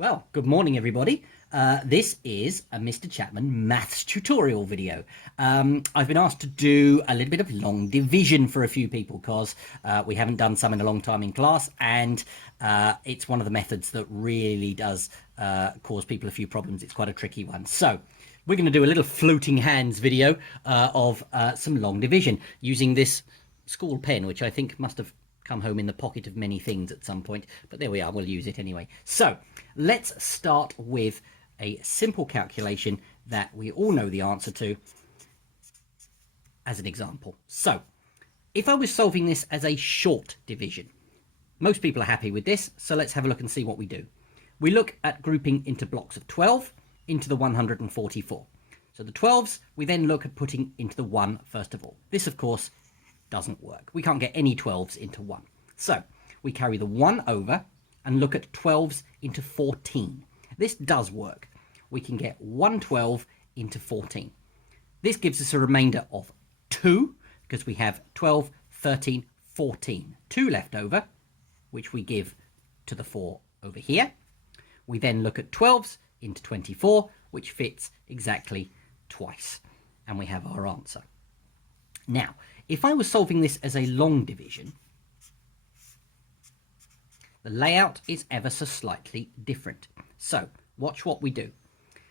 Well, good morning, everybody. This is a Mr. Chapman maths tutorial video. I've been asked to do a little bit of long division for a few people because we haven't done some in a long time in class, and it's one of the methods that really does cause people a few problems. It's quite a tricky one. So we're going to do a little floating hands video of some long division using this school pen, which I think must have come home in the pocket of many things at some point, but there we are, we'll use it anyway. So let's start with a simple calculation that we all know the answer to as an example. So if I was solving this as a short division, most people are happy with this, so let's have a look and see what we do. We look at grouping into blocks of 12 into the 144. So the 12s we then look at putting into the 1 first of all. This of course doesn't work. We can't get any 12s into 1. So we carry the 1 over and look at 12s into 14. This does work. We can get 112 into 14. This gives us a remainder of 2 because we have 12, 13, 14. 2 left over, which we give to the 4 over here. We then look at 12s into 24, which fits exactly twice. And we have our answer. Now, if I was solving this as a long division, the layout is ever so slightly different. So watch what we do.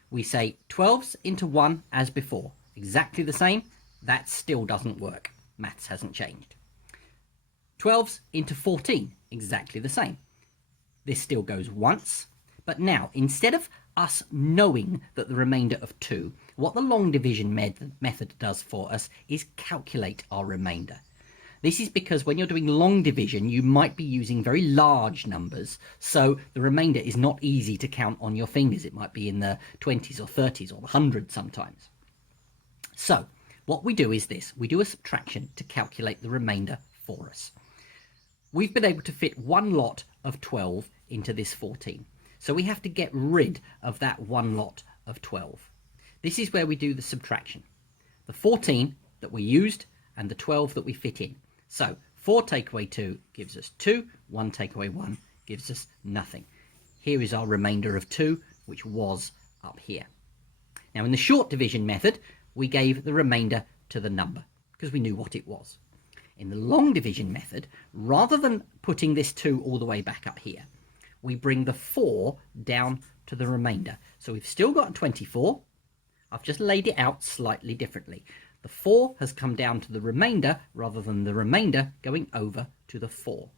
We say 12s into 1 as before, exactly the same. That still doesn't work. Maths hasn't changed. 12s into 14, exactly the same. This still goes once, but now instead of us knowing that the remainder of 2, what the long division method does for us is calculate our remainder. This is because when you're doing long division, you might be using very large numbers, so the remainder is not easy to count on your fingers. It might be in the 20s or 30s or the 100s sometimes. So what we do is this. We do a subtraction to calculate the remainder for us. We've been able to fit one lot of 12 into this 14. So we have to get rid of that one lot of 12. This is where we do the subtraction. The 14 that we used and the 12 that we fit in. So 4 take away 2 gives us 2, 1 take away 1 gives us nothing. Here is our remainder of 2, which was up here. Now in the short division method, we gave the remainder to the number because we knew what it was. In the long division method, rather than putting this 2 all the way back up here, we bring the 4 down to the remainder. So we've still got 24. I've just laid it out slightly differently. The 4 has come down to the remainder rather than the remainder going over to the 4.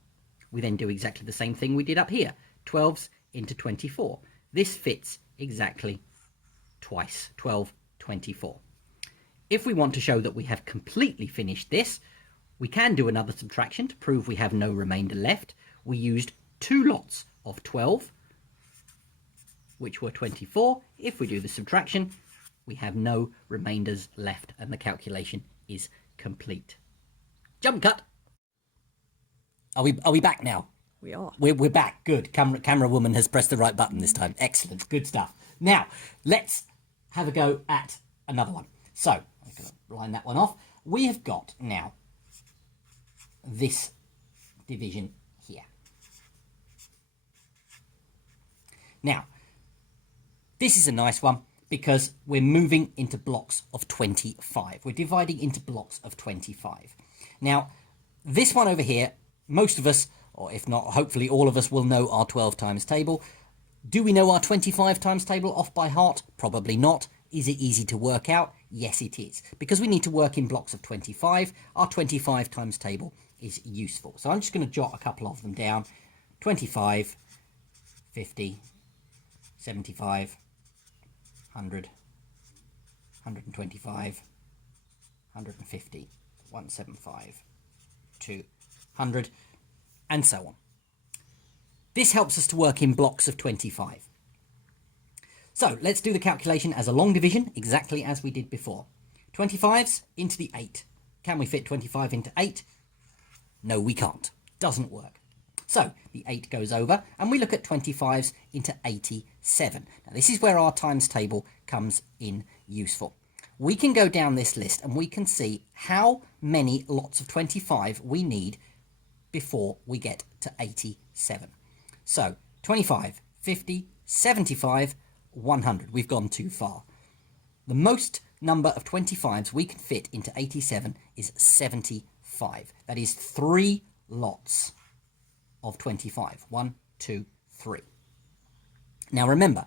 We then do exactly the same thing we did up here. 12s into 24. This fits exactly twice. 12, 24. If we want to show that we have completely finished this, we can do another subtraction to prove we have no remainder left. We used 2 lots of 12, which were 24. If we do the subtraction, we have no remainders left and the calculation is complete. Jump cut. Are we back now? We are. We're back. Good. Camera woman has pressed the right button this time. Excellent. Good stuff. Now, let's have a go at another one. So, I'm going to line that one off. We have got now this division here. Now, this is a nice one because we're moving into blocks of 25. We're dividing into blocks of 25. Now, this one over here, most of us, or if not, hopefully all of us will know our 12 times table. Do we know our 25 times table off by heart? Probably not. Is it easy to work out? Yes, it is. Because we need to work in blocks of 25, our 25 times table is useful. So I'm just going to jot a couple of them down. 25, 50, 75, 100, 125, 150, 175, 200, and so on. This helps us to work in blocks of 25. So let's do the calculation as a long division, exactly as we did before. 25s into the 8. Can we fit 25 into 8? No, we can't. Doesn't work. So the 8 goes over and we look at 25s into 87. Now this is where our times table comes in useful. We can go down this list and we can see how many lots of 25 we need before we get to 87. So 25, 50, 75, 100. We've gone too far. The most number of 25s we can fit into 87 is 75. That is 3 lots of 25. 1, 2, 3. Now remember,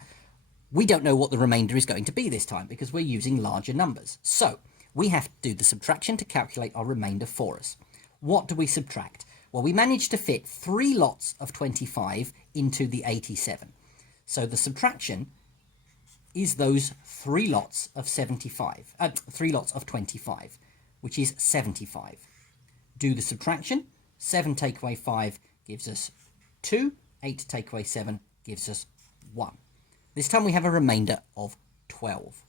we don't know what the remainder is going to be this time because we're using larger numbers. So we have to do the subtraction to calculate our remainder for us. What do we subtract? Well, we managed to fit 3 lots of 25 into the 87. So the subtraction is those 3 lots of 3 lots of 25, which is 75. Do the subtraction. 7 take away 5 gives us 2. 8 take away 7 gives us 1. This time we have a remainder of 12.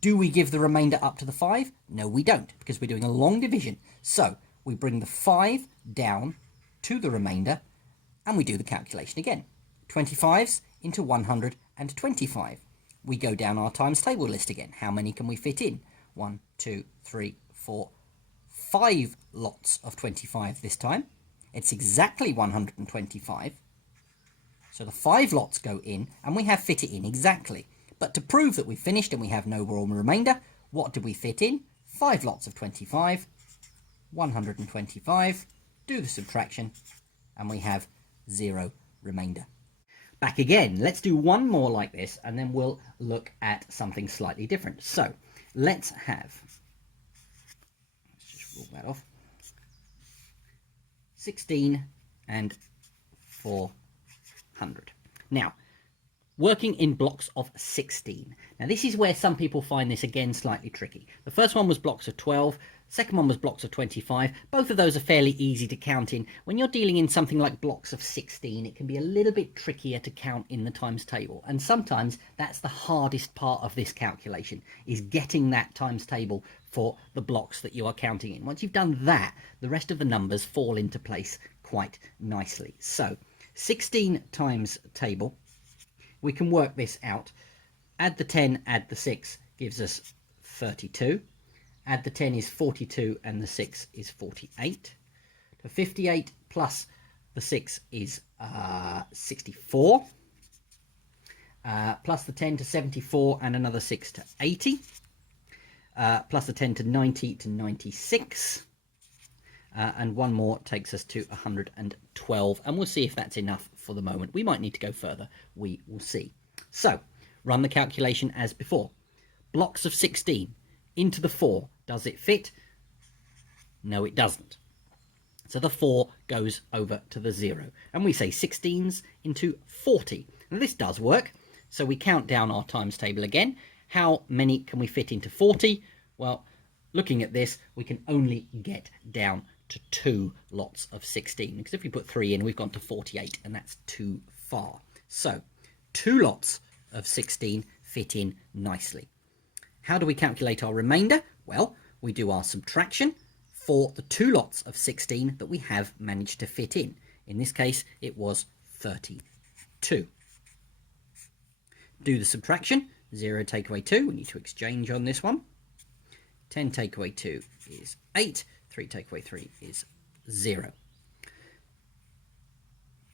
Do we give the remainder up to the 5? No, we don't, because we're doing a long division. So we bring the 5 down to the remainder, and we do the calculation again. 25s into 125. We go down our times table list again. How many can we fit in? 1, 2, 3, 4, 5 lots of 25 this time. It's exactly 125. So the 5 lots go in, and we have fit it in exactly. But to prove that we've finished and we have no more remainder, what did we fit in? 5 lots of 25, 125. Do the subtraction, and we have 0 remainder. Back again. Let's do one more like this, and then we'll look at something slightly different. So let's just rule that off. 16 and 400. Now, working in blocks of 16. Now, this is where some people find this again slightly tricky. The first one was blocks of 12. Second one was blocks of 25. Both of those are fairly easy to count in. When you're dealing in something like blocks of 16, it can be a little bit trickier to count in the times table. And sometimes that's the hardest part of this calculation, is getting that times table for the blocks that you are counting in. Once you've done that, the rest of the numbers fall into place quite nicely. So 16 times table, we can work this out. Add the 10, add the 6 gives us 32. Add the 10 is 42 and the 6 is 48. So 58 plus the 6 is 64. Plus the 10 to 74 and another 6 to 80. Plus the 10 to 90 to 96. And one more takes us to 112. And we'll see if that's enough for the moment. We might need to go further. We will see. So run the calculation as before. Blocks of 16 into the 4. Does it fit? No, it doesn't. So the 4 goes over to the 0. And we say 16s into 40. Now this does work. So we count down our times table again. How many can we fit into 40? Well, looking at this, we can only get down to 2 lots of 16. Because if we put 3 in, we've gone to 48, and that's too far. So 2 lots of 16 fit in nicely. How do we calculate our remainder? Well, we do our subtraction for the 2 lots of 16 that we have managed to fit in. In this case, it was 32. Do the subtraction. 0 take away 2. We need to exchange on this one. 10 take away 2 is 8. 3 take away 3 is 0.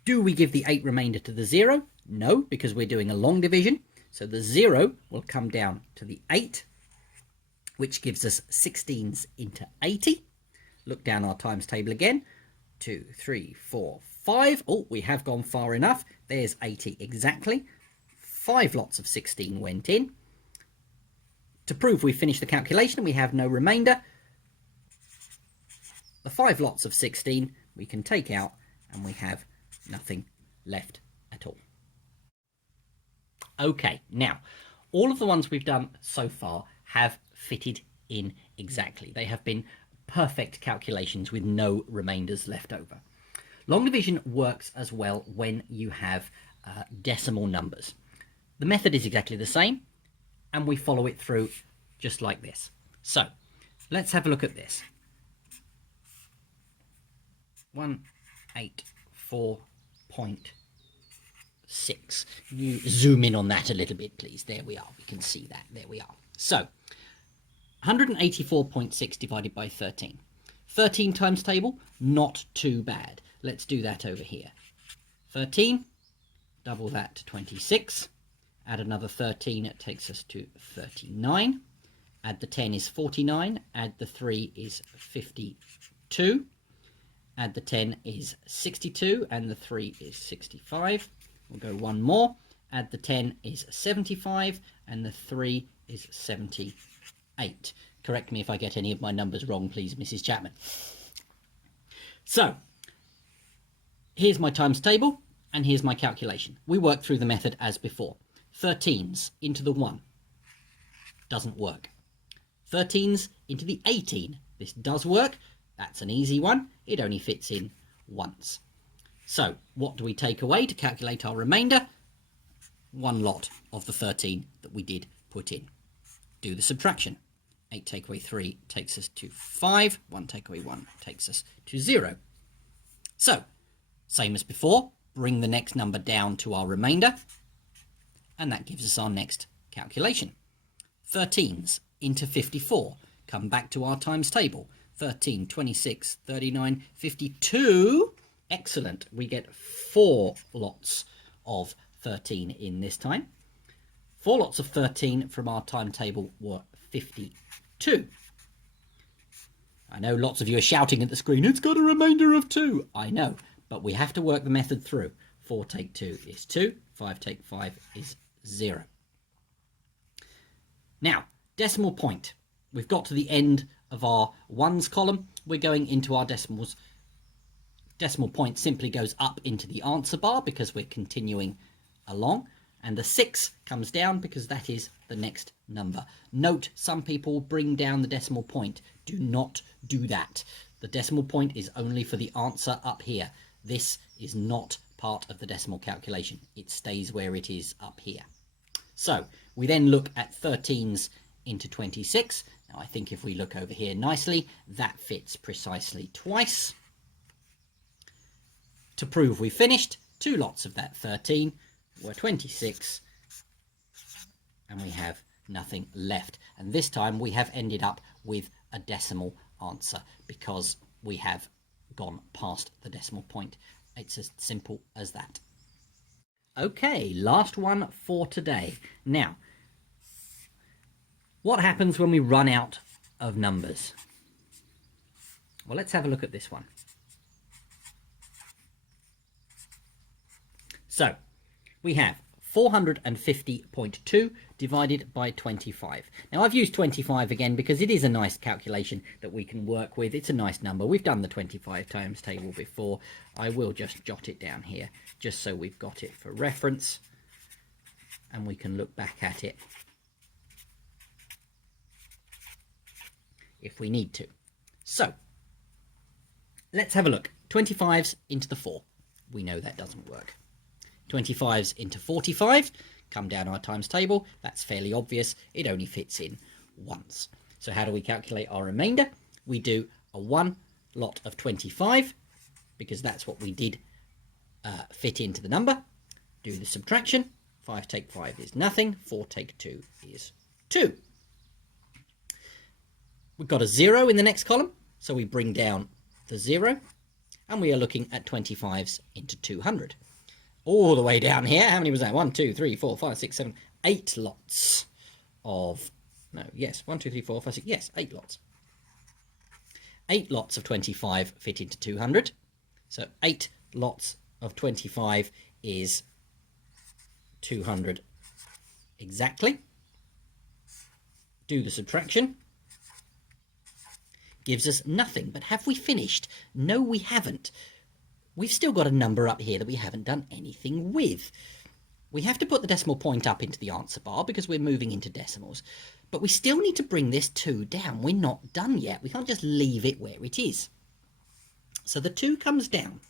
Do we give the 8 remainder to the 0? No, because we're doing a long division. So the 0 will come down to the 8, which gives us 16s into 80. Look down our times table again. 2, 3, 4, 5. Oh, we have gone far enough. There's 80 exactly. 5 lots of 16 went in. To prove we finished the calculation and we have no remainder, the 5 lots of 16 we can take out and we have nothing left at all. Okay, now, all of the ones we've done so far have fitted in exactly. They have been perfect calculations with no remainders left over. Long division works as well when you have decimal numbers. The method is exactly the same, and we follow it through just like this. So, let's have a look at this. 184.6. You zoom in on that a little bit, please. There we are. We can see that. There we are. So, 184.6 divided by 13. 13 times table, not too bad. Let's do that over here. 13 Double that to 26. Add another 13, it takes us to 39. Add the 10 is 49. Add the 3 is 52. Add the 10 is 62, and the 3 is 65. We'll go one more. Add the 10 is 75, and the 3 is 78. Correct me if I get any of my numbers wrong, please, Mrs. Chapman. So, here's my times table, and here's my calculation. We work through the method as before. 13s into the 1 doesn't work. 13s into the 18. This does work. That's an easy one. It only fits in once. So what do we take away to calculate our remainder? One lot of the 13 that we did put in. Do the subtraction. 8 take away 3 takes us to 5. 1 take away 1 takes us to 0. So, same as before, bring the next number down to our remainder, and that gives us our next calculation. 13s into 54. Come back to our times table. 13, 26, 39, 52. Excellent. We get 4 lots of 13 in this time. 4 lots of 13 from our timetable were 52. I know lots of you are shouting at the screen, it's got a remainder of 2. I know, but we have to work the method through. 4 take 2 is 2. 5 take 5 is 0. Now, decimal point. We've got to the end of our ones column. We're going into our decimals. Decimal point simply goes up into the answer bar because we're continuing along. And the 6 comes down because that is the next number. Note, some people bring down the decimal point. Do not do that. The decimal point is only for the answer up here. This is not part of the decimal calculation. It stays where it is up here. So we then look at 13s into 26. Now I think if we look over here nicely, that fits precisely twice. To prove we finished, 2 lots of that 13 were 26, and we have nothing left. And this time we have ended up with a decimal answer because we have gone past the decimal point. It's as simple as that. Okay, last one for today. Now, what happens when we run out of numbers? Well, let's have a look at this one. So, we have 450.2 divided by 25. Now, I've used 25 again because it is a nice calculation that we can work with. It's a nice number. We've done the 25 times table before. I will just jot it down here just so we've got it for reference and we can look back at it if we need to. So, let's have a look. 25s into the 4. We know that doesn't work. 25s into 45, come down our times table. That's fairly obvious. It only fits in once. So how do we calculate our remainder? We do a 1 lot of 25, because that's what we did fit into the number. Do the subtraction. 5 take 5 is nothing. 4 take 2 is 2. We've got a 0 in the next column, so we bring down the 0, and we are looking at 25s into 200. All the way down here, how many was that? 1, 2, 3, 4, 5, 6, 7, 8 lots of, no, yes, 1, 2, 3, 4, 5, 6, yes, 8 lots. 8 lots of 25 fit into 200. So 8 lots of 25 is 200 exactly. Do the subtraction. Gives us nothing. But have we finished? No, we haven't. We've still got a number up here that we haven't done anything with. We have to put the decimal point up into the answer bar because we're moving into decimals. But we still need to bring this 2 down. We're not done yet. We can't just leave it where it is. So the 2 comes down.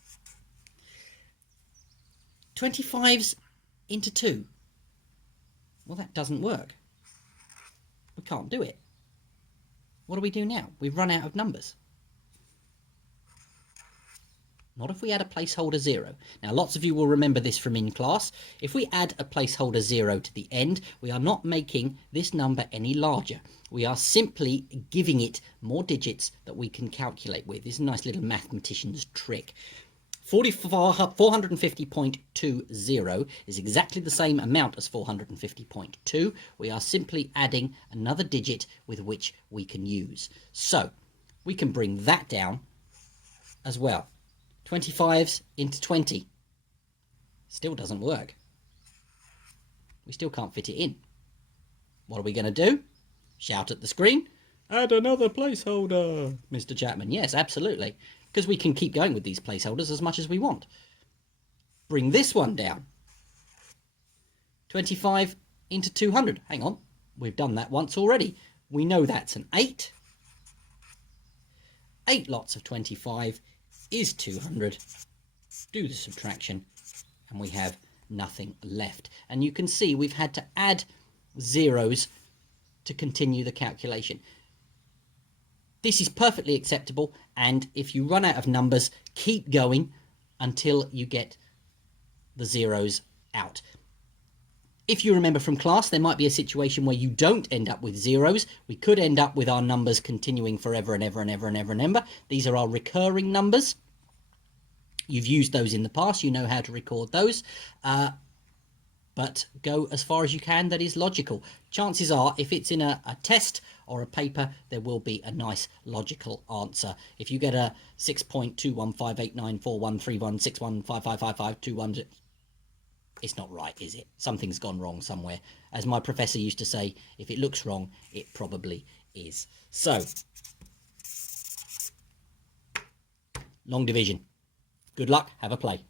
25s into 2. Well, that doesn't work. We can't do it. What do we do now? We've run out of numbers. Not if we add a placeholder 0. Now, lots of you will remember this from in class. If we add a placeholder 0 to the end, we are not making this number any larger. We are simply giving it more digits that we can calculate with. This is a nice little mathematician's trick. 450.20 is exactly the same amount as 450.2. We are simply adding another digit with which we can use. So we can bring that down as well. 25s into 20. Still doesn't work. We still can't fit it in. What are we going to do? Shout at the screen, add another placeholder, Mr. Chapman. Yes, absolutely. Because we can keep going with these placeholders as much as we want. Bring this one down. 25 into 200. Hang on. We've done that once already. We know that's an 8. 8 lots of 25 is 200. Do the subtraction and we have nothing left. And you can see we've had to add zeros to continue the calculation. This is perfectly acceptable, and if you run out of numbers, keep going until you get the zeros out. If you remember from class, there might be a situation where you don't end up with zeros. We could end up with our numbers continuing forever and ever and ever and ever and ever. These are our recurring numbers. You've used those in the past. You know how to record those. But go as far as you can that is logical. Chances are, if it's in a test or a paper, there will be a nice logical answer. If you get a 6.21589413161555551, it's not right, is it? Something's gone wrong somewhere. As my professor used to say, if it looks wrong, it probably is. So, long division. Good luck, have a play.